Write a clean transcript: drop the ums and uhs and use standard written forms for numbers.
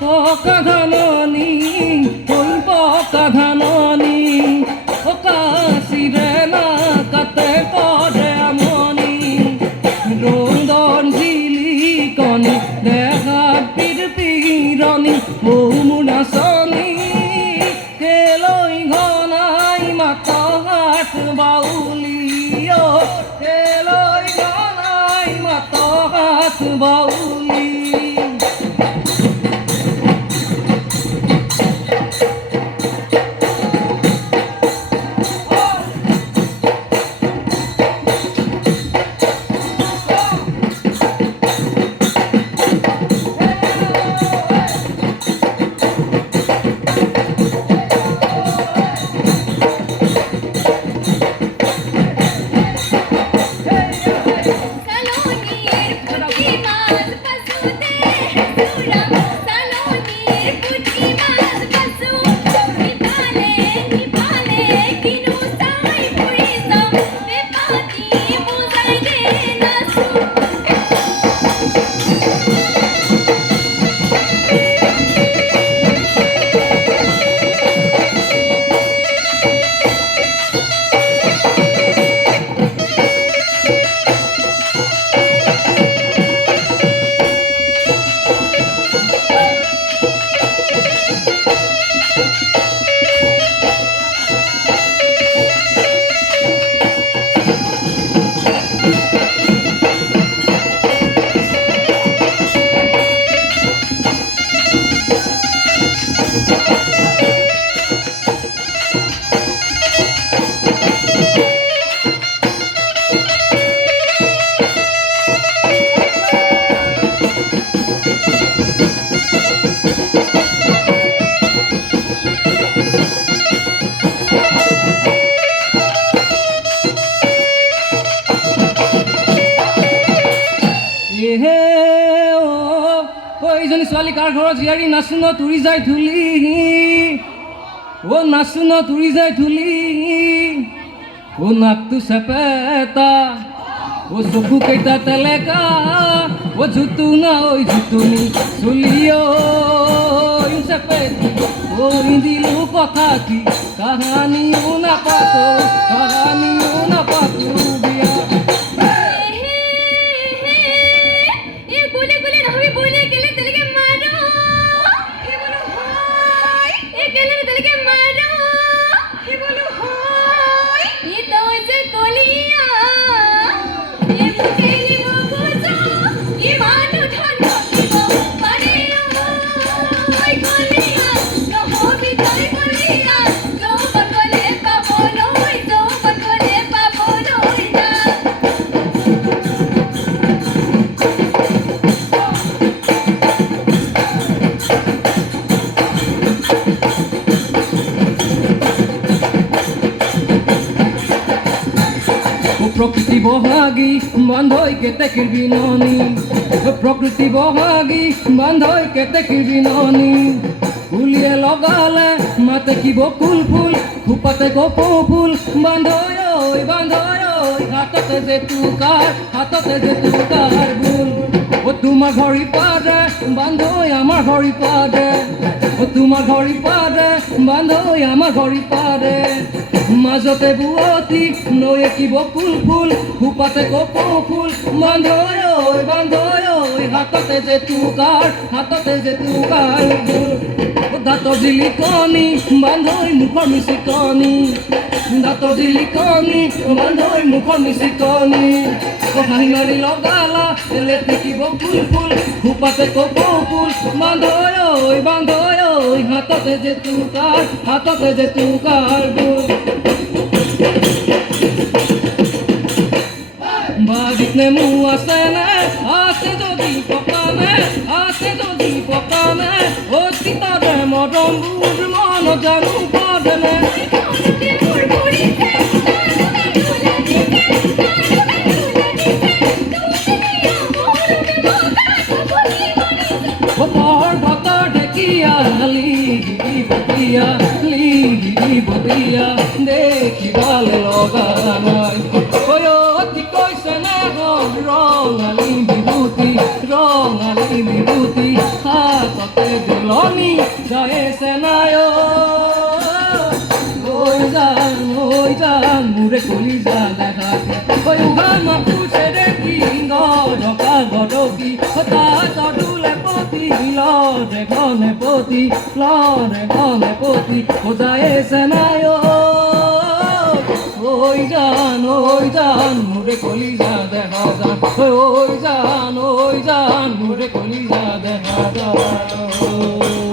পকা ধাননি ওই পকা ধাননি ও কাশিরে না কাতে করে আমনি রোদন ঝিলিকনি দেখাত পীর পীরনি মৌমুনাসনি কেলই ঘনাই মাতা হাত বাউলি ও কেলই ঘনাই মাতা হাত বাউলি এইজনী ছোৱালী কাৰ ঘৰত জীয়াৰী নাচো ন তুৰি যায় ধূলি অ নাচো ন তুৰি যায় ধূলি অ নাকটো চেপেটা অ চকু কেইটা তেলেকা অ জুতু না ঐ জুতুনি চুলি ঐ চেপেটি ঐ দিলো কথা কি কাহানিও নাপাতো বিয়া প্রকৃতি বহাগী বান্ধই কেতে কিরবি ননি প্রকৃতি বহাগী বান্ধই কেতে কিরবি ননি উলিয়ে লগালে মাতে কি বকুল ফুল খুপাতে গোপ ফুল বান্ধই ওই হাততে যে তুকার ভুল ও তোমার ঘড়ি পারে বান্ধই আমার ঘড়ি পারে ও তোমার ঘড়ি পারে বান্ধই আমার ঘড়ি পারে মাজতে বুয়তি নয়ে কি বকুল ফুল খুপাতে গোপ ফুল বান্ধই ওই হাততে যে তুকার ভুল দাঁতৰ জিলিকনি বান্ধৈ মুখৰ মিচিকনি দাঁতৰ জিলিকনি বান্ধৈ মুখৰ মিচিকনি হাঁহি মাৰি লগালা লেটিকিব ফুল ফুল খোপাতে কপৌ ফুল বান্ধৈ ঐ হাততে যে তুকাৰ ভুল বাৰীত নেমু আছে নে আছে যদি পকা নে অতি তাৰে মৰমবোৰ মন জানো পদনে পৰ্বতৰ ঢেকীয়া লিগিৰি বতিয়া দেখিবালে লগা নাই অতি কৈছে নে ৰঙালী বিভূতি হাততে দুলনি যায় চেনায় ঐ জান মোৰে কলিজা দেখাতে উঘান মাপুছে দেখি গৰকা গৰকি তাত দুলে পতি লৰে ঘনে পতি যায় চেনায় ঐ জান মোৰে কলিজা দেখা যান ঐ জান মোৰে কলিজা দেখা যান